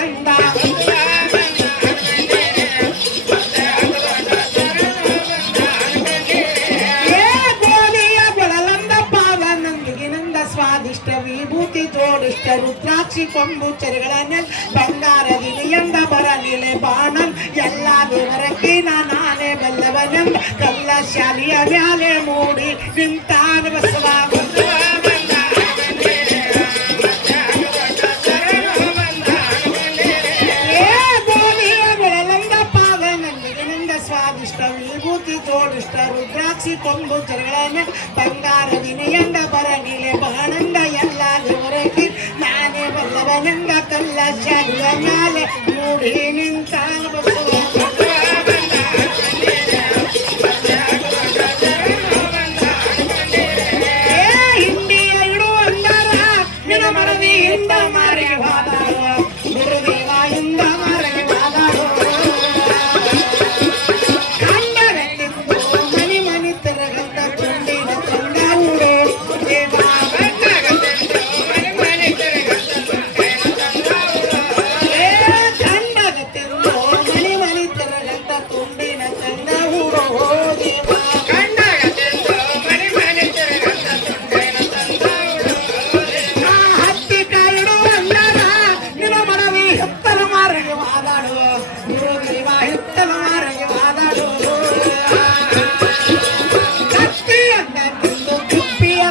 ಗಂಧ ವಿಭೂತಿ ಜೋಡಿಷ್ಟ ರುದ್ರಾಕ್ಷಿ ಕೊಂಬು ಚೆರೆಗಳನ್ನ ಬಂಗಾರದಿನಿಯಂದ ಬರಲಿಲೆ ಬಾಣನ್ ಎಲ್ಲ ದೇವರಕ್ಕೆ ನಾನೇ ಬಲ್ಲವನಂದ ಕಲ್ಲ ಶಾಲಿಯ ಮ್ಯಾಲೆ ಮೂಡಿ ನಿಂತಾನ ಬಸವ ವಿಭೂತಿ ಜೋಡಿಷ್ಟ ರುದ್ರಾಕ್ಷಿ ಕೊಂಬು ಚೆರೆಗಳನ್ನ ಬಂಗಾರದಿನಿಯಂದ ಬರಲಿಲೆ ಬಾಣಂದ ಎಲ್ಲ ದೇವರಕ್ಕೆ ನಾನೇ ಬಲ್ಲವನಂದ ಕಲ್ಲ ಶಾಲಿಯ ಮ್ಯಾಲೆ ಮೂಡಿ ನಿಂತಾನ ಬಸವ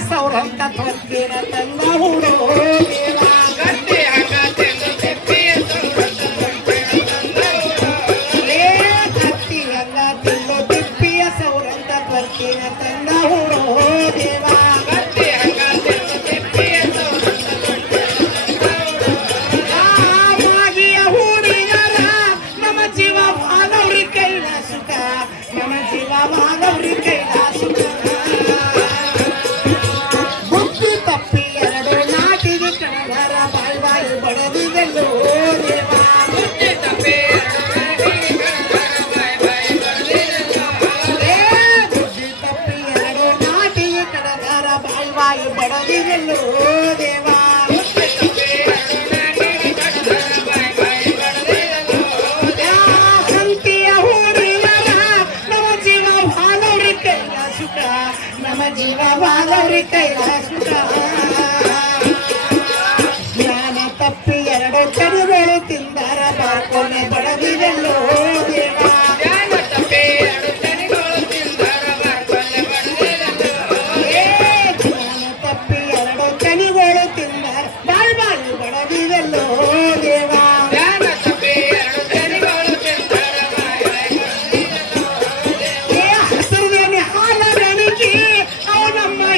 ಸೌರಂತ ತೊಂದಿನ ತಂದ ಹುಡು ಗಟ್ಟಿ ಹಂಗ ತಿಂದು ತಿಪ್ಪಿಯ ಸೌರಂತ ತೊಂದಿನ ತಂದ ಹುಡು ದೇವ ಗಟ್ಟಿ ಹಂಗ ತಿಂದು ತಿಪ್ಪಿಯ ಮಾಗಿಯ ಹುಡುಗರ ನಮ್ಮ ಜೀವ ಮಾನವ್ರಿ ಕೈಲಾಸುಕ ನಮ್ಮ ಜೀವ ಮಾನವ್ರಿ ಕೈಲಾಸುಕ ಬಡದಿರಲು ದೇವಾ ಸಂತಿಯ ಹುಡುಗರ ನಮ್ಮ ಜೀವ ಬಾಲವ್ರಿ ಕೈಲ ಸುಖ ನಮ್ಮ ಜೀವ ಬಾಲವ್ರಿ ಕೈಲ ಸುಖ ಜ್ಞಾನ ತಪ್ಪಿ ಎರಡು ಕಡುಗಳು ತಿಂದಾರ ಬಾರ್ಕೊನೆ ಬಡದಿರಲು ದೇವಾ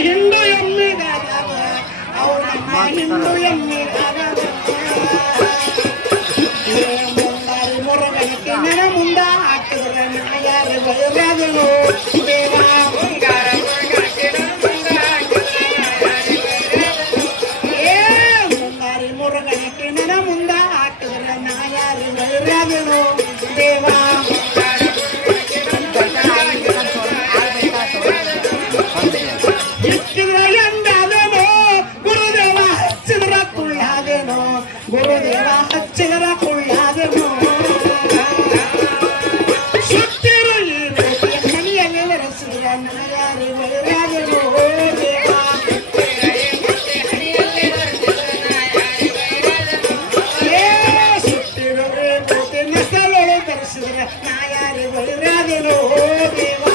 ಹಿಂದೂ ಮುಂದಾರಿ ಮುರುಗನಿಗೆ ನನ ಮುಂದ ಹಾಕಿದ್ರ ಯಾರು ಬಯಲಾದನು ದೇವಾ ಮುಂದಾರಿ ಮುರುಗನಿಗೆ ನನ ಮುಂದ ಹಾಕಿದ್ರ ಯಾರು ಬಯಲಾದನು ದೇವಾ ಗುರುದೇವ ಹಚ್ಚಿದರ ಕುಳ್ಳಾದನು ಸುತ್ತಿರು ಈ ಮನೆಯಲ್ಲಿ ಬರೆಸಿದ ಯಾರು ಬಯಲಾದನು ಸುತ್ತಿರು ನೆಸಲೊಳು ಬರೆಸಿದ್ರ ಯಾರು ಬಯಲಾದನು ದೇವಾ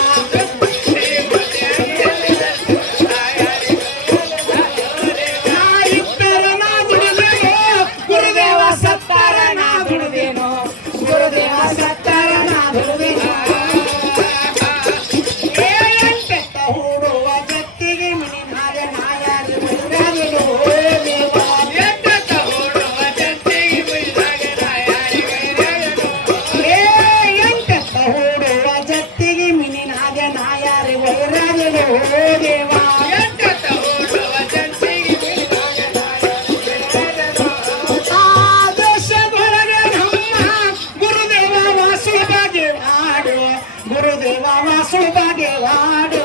ಗುರುದೇವ ವಾಸುಳ್ ಬಾಗೆ ವಾಡು